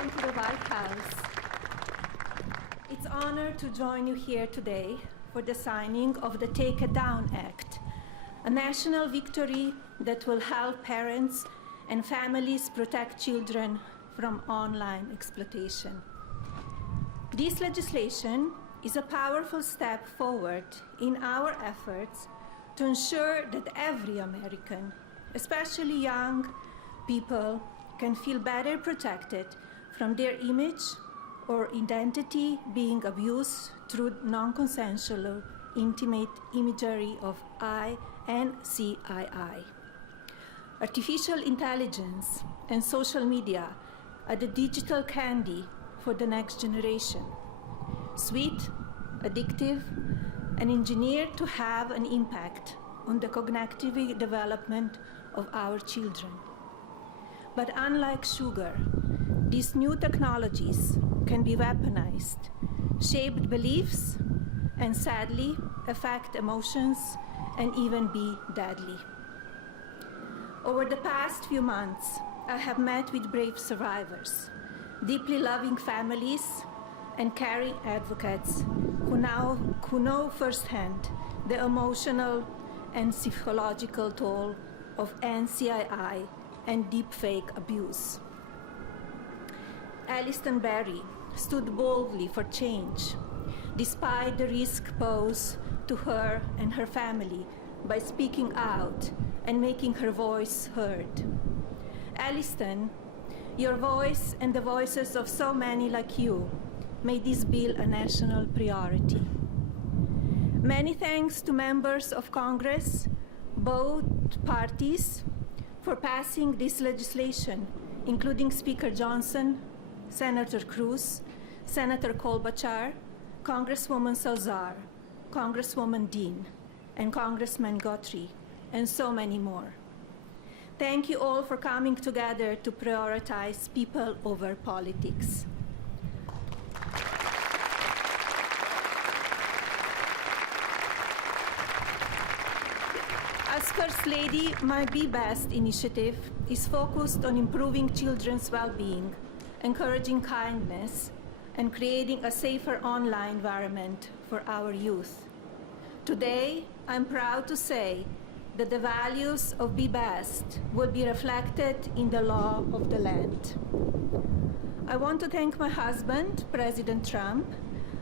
welcome to the White House. It's an honor to join you here today for the signing of the Take It Down Act, a national victory that will help parents and families protect children from online exploitation. This legislation is a powerful step forward in our efforts to ensure that every American, especially young people, can feel better protected from their image or identity being abused through non-consensual intimate imagery of I and CII. Artificial intelligence and social media are the digital candy for the next generation. Sweet, addictive, and engineered to have an impact on the cognitive development of our children. But unlike sugar, these new technologies can be weaponized, shape beliefs, and sadly affect emotions and even be deadly. Over the past few months, I have met with brave survivors, deeply loving families, and caring advocates who know firsthand the emotional and psychological toll of NCII and deepfake abuse. Alliston Berry stood boldly for change, despite the risk posed to her and her family by speaking out and making her voice heard. Alliston, your voice and the voices of so many like you made this bill a national priority. Many thanks to members of Congress, both parties, for passing this legislation, including Speaker Johnson, Senator Cruz, Senator Klobuchar, Congresswoman Salazar, Congresswoman Dean, and Congressman Guthrie, and so many more. Thank you all for coming together to prioritize people over politics. As First Lady, my Be Best initiative is focused on improving children's well-being, encouraging kindness, and creating a safer online environment for our youth. Today, I'm proud to say that the values of Be Best will be reflected in the law of the land. I want to thank my husband, President Trump,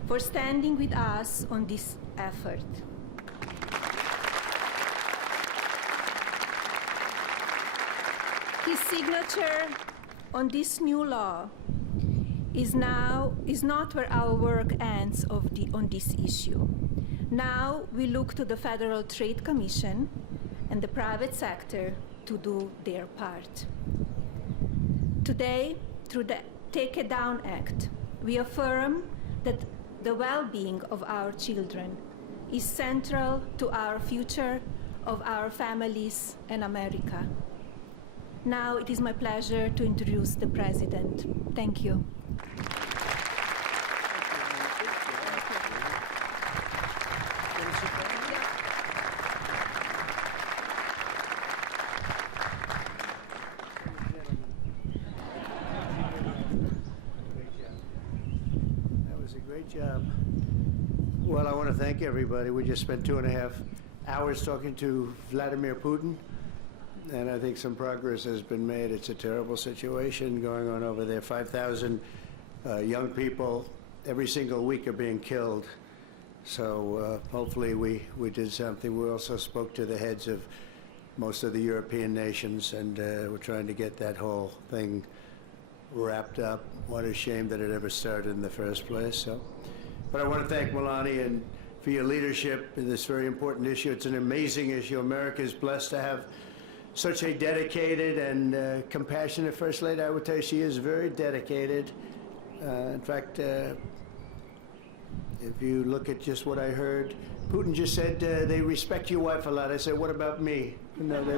for standing with us on this effort. His signature on this new law is not where our work ends on this issue. Now we look to the Federal Trade Commission and the private sector to do their part. Today, through the Take It Down Act, we affirm that the well-being of our children is central to our future of our families and America. Now it is my pleasure to introduce the President. Thank you. That was a great job. Well, I want to thank everybody. We just spent 2.5 hours talking to Vladimir Putin. And I think some progress has been made. It's a terrible situation going on over there. 5,000 young people every single week are being killed. So hopefully we did something. We also spoke to the heads of most of the European nations, and we're trying to get that whole thing wrapped up. What a shame that it ever started in the first place. So, but I want to thank Melania and for your leadership in this very important issue. It's an amazing issue. America is blessed to have such a dedicated and compassionate First Lady. I would tell you she is very dedicated. In fact, if you look at just what I heard, Putin just said they respect your wife a lot. I said, what about me? No, they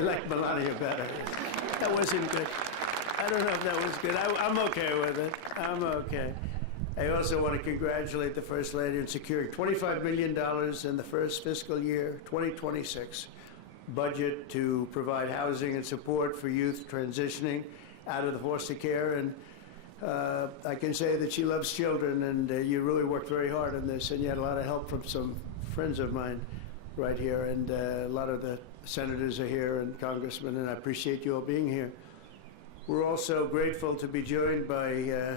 like Melania better. That wasn't good. I don't know if that was good. I'm okay with it. I'm okay. I also want to congratulate the First Lady in securing $25 million in the first fiscal year, 2026. Budget to provide housing and support for youth transitioning out of the foster care, and I can say that she loves children, and you really worked very hard on this, and you had a lot of help from some friends of mine right here, and a lot of the senators are here and congressmen, and I appreciate you all being here. We're also grateful to be joined by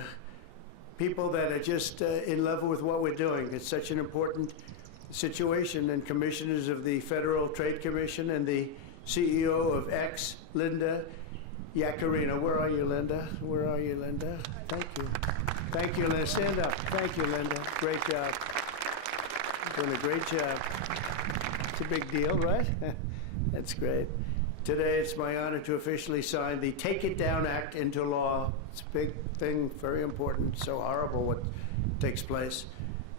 people that are just in love with what we're doing. It's such an important situation, and commissioners of the Federal Trade Commission and the CEO of X, Linda Yaccarino. Where are you, Linda? Where are you, Linda? Thank you. Thank you, Linda. Stand up. Thank you, Linda. Great job. Doing a great job. It's a big deal, right? That's great. Today, it's my honor to officially sign the Take It Down Act into law. It's a big thing, very important, so horrible what takes place.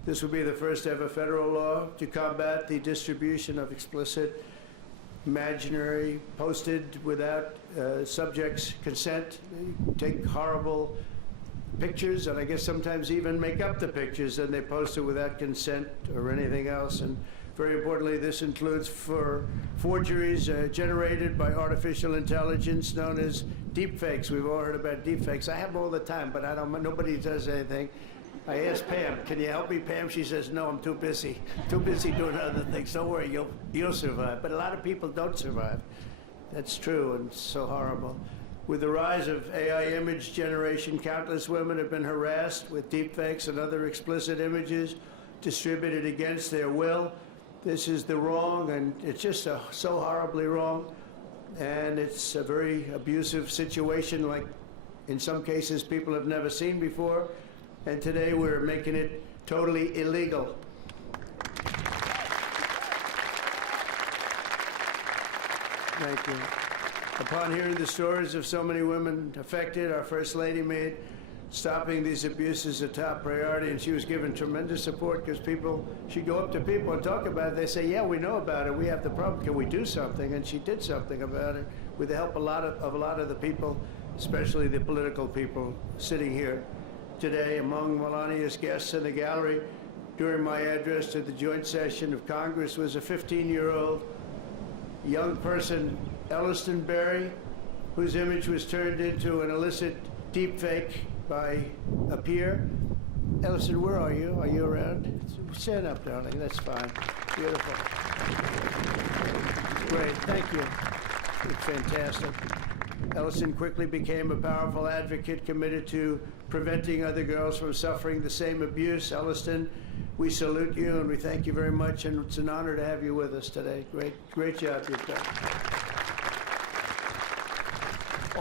This will be the first ever federal law to combat the distribution of explicit, imaginary, posted without subject's consent. They take horrible pictures, and I guess sometimes even make up the pictures, and they post it without consent or anything else. And very importantly, this includes for forgeries generated by artificial intelligence known as deepfakes. We've all heard about deepfakes. I have them all the time, but nobody does anything. I asked Pam, can you help me, Pam? She says, no, I'm too busy. Too busy doing other things. Don't worry, you'll survive. But a lot of people don't survive. That's true, and so horrible. With the rise of AI image generation, countless women have been harassed with deepfakes and other explicit images distributed against their will. This is the wrong, and it's just so horribly wrong. And it's a very abusive situation, like in some cases people have never seen before. And today we're making it totally illegal. Thank you. Upon hearing the stories of so many women affected, our First Lady made stopping these abuses a top priority, and she was given tremendous support because she'd go up to people and talk about it. They say, yeah, we know about it. We have the problem. Can we do something? And she did something about it with the help of a lot of the people, especially the political people sitting here today. Among Melania's guests in the gallery during my address to the joint session of Congress was a 15-year-old young person, Elliston Berry, whose image was turned into an illicit deepfake by a peer. Elliston, where are you? Are you around? Stand up, darling. That's fine. Beautiful. Great. Thank you. It's fantastic. Elliston quickly became a powerful advocate committed to preventing other girls from suffering the same abuse. Elliston, we salute you and we thank you very much, and it's an honor to have you with us today. Great job you've done.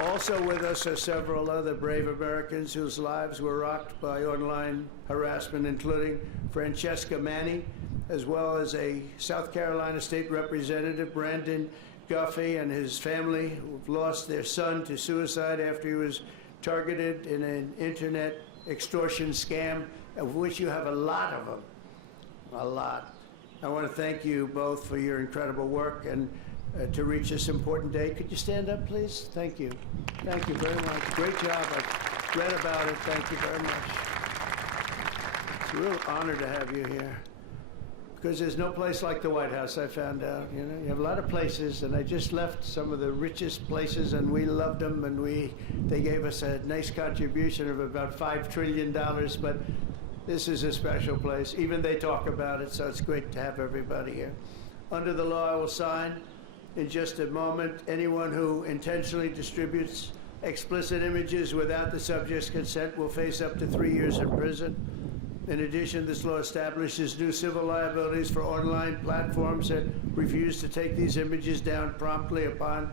Also with us are several other brave Americans whose lives were rocked by online harassment, including Francesca Manny, as well as a South Carolina State Representative, Brandon Guffey, and his family, who've lost their son to suicide after he was targeted in an internet extortion scam, of which you have a lot of them. A lot. I want to thank you both for your incredible work and to reach this important day. Could you stand up, please? Thank you. Thank you very much. Great job. I've read about it. Thank you very much. It's a real honor to have you here, because there's no place like the White House, I found out. You know, you have a lot of places, and I just left some of the richest places, and we loved them, and they gave us a nice contribution of about $5 trillion, but this is a special place. Even they talk about it, so it's great to have everybody here. Under the law, I will sign in just a moment. Anyone who intentionally distributes explicit images without the subject's consent will face up to 3 years in prison. In addition, this law establishes new civil liabilities for online platforms that refuse to take these images down promptly upon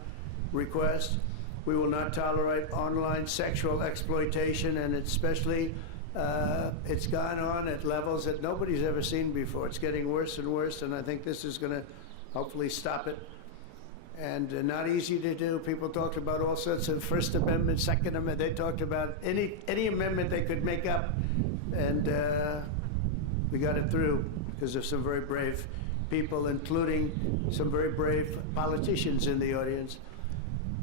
request. We will not tolerate online sexual exploitation, and especially it's gone on at levels that nobody's ever seen before. It's getting worse and worse, and I think this is going to hopefully stop it. And not easy to do. People talked about all sorts of First Amendment, Second Amendment. They talked about any amendment they could make up, and we got it through because of some very brave people, including some very brave politicians in the audience.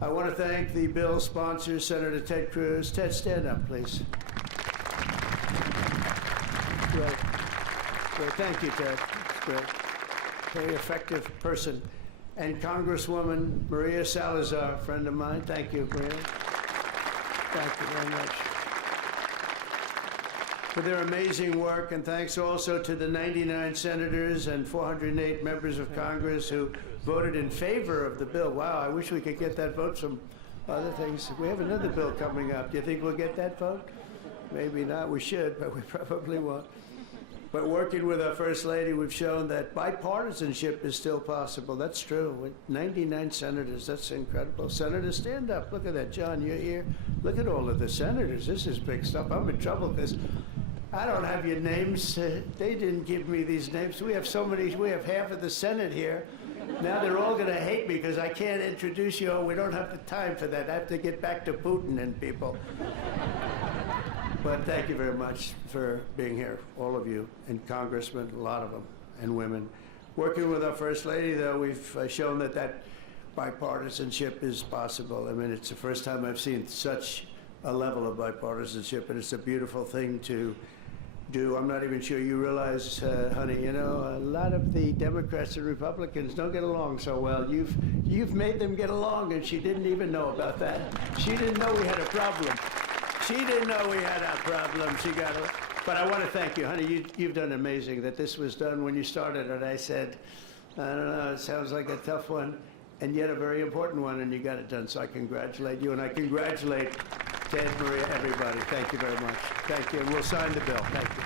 I want to thank the bill sponsor, Senator Ted Cruz. Ted, stand up, please. Great. Great. Thank you, Ted. That's great. Very effective person. And Congresswoman Maria Salazar, a friend of mine. Thank you, Maria. Thank you very much for their amazing work, and thanks also to the 99 senators and 408 members of Congress who voted in favor of the bill. Wow, I wish we could get that vote from other things. We have another bill coming up. Do you think we'll get that vote? Maybe not. We should, but we probably won't. But working with our First Lady, we've shown that bipartisanship is still possible. That's true. With 99 senators, that's incredible. Senators, stand up. Look at that. John, you're here. Look at all of the senators. This is big stuff. I'm in trouble because I don't have your names. They didn't give me these names. We have so many. We have half of the Senate here. Now they're all going to hate me because I can't introduce you. We don't have the time for that. I have to get back to Putin and people. But thank you very much for being here, all of you, and congressmen, a lot of them, and women. Working with our First Lady, though, we've shown that bipartisanship is possible. I mean, it's the first time I've seen such a level of bipartisanship, and it's a beautiful thing to do. I'm not even sure you realize, honey, you know, a lot of the Democrats and Republicans don't get along so well. You've made them get along, and she didn't even know about that. She didn't know we had a problem. She didn't know we had a problem. She got it. But I want to thank you, honey. You've done amazing. That this was done when you started it. I said, I don't know, it sounds like a tough one, and yet a very important one, and you got it done. So I congratulate you, and I congratulate Ted, Maria, everybody. Thank you very much. Thank you. And we'll sign the bill. Thank you.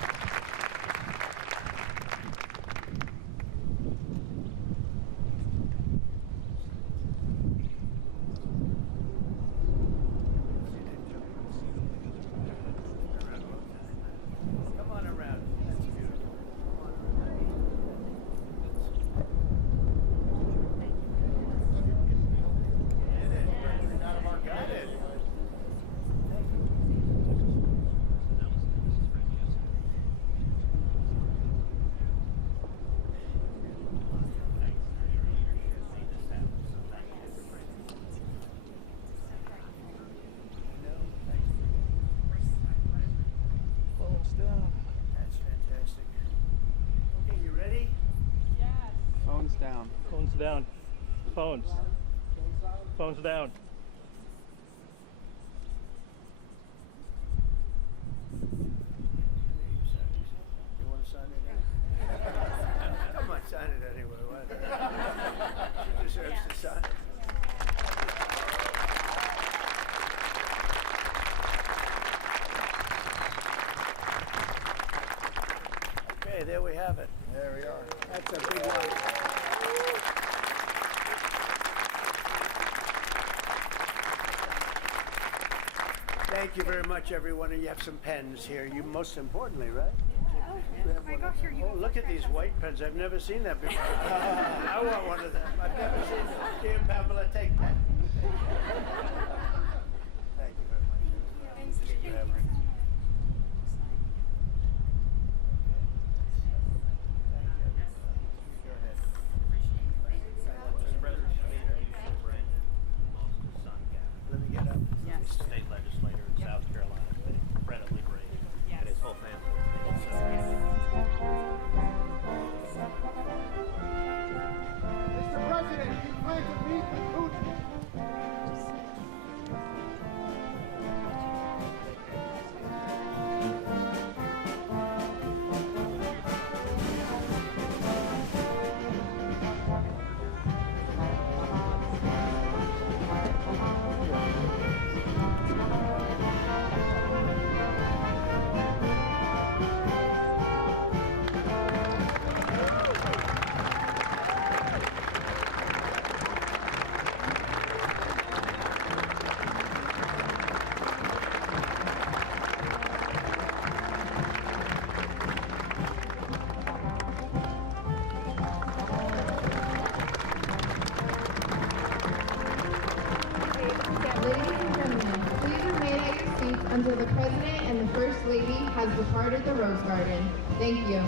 Down. Phones down. Phones. Phones down. You want to sign it now? Come on, sign it anyway. What? She deserves to sign it. Okay, there we have it. There we are. That's a big one. Thank you very much, everyone. And you have some pens here. You most importantly, right? Oh my gosh, here you Oh, look at these white pens. I've never seen that before. I want one of them. I've never seen that. Dear Pamela, take that. Thank you very much. Thank you. Let me get up. State legislator in South Carolina, incredibly brave, and his whole family. Mr. President, you plan to meet with Putin? Ladies and gentlemen, please remain at your seats until the President and the First Lady has departed the Rose Garden. Thank you.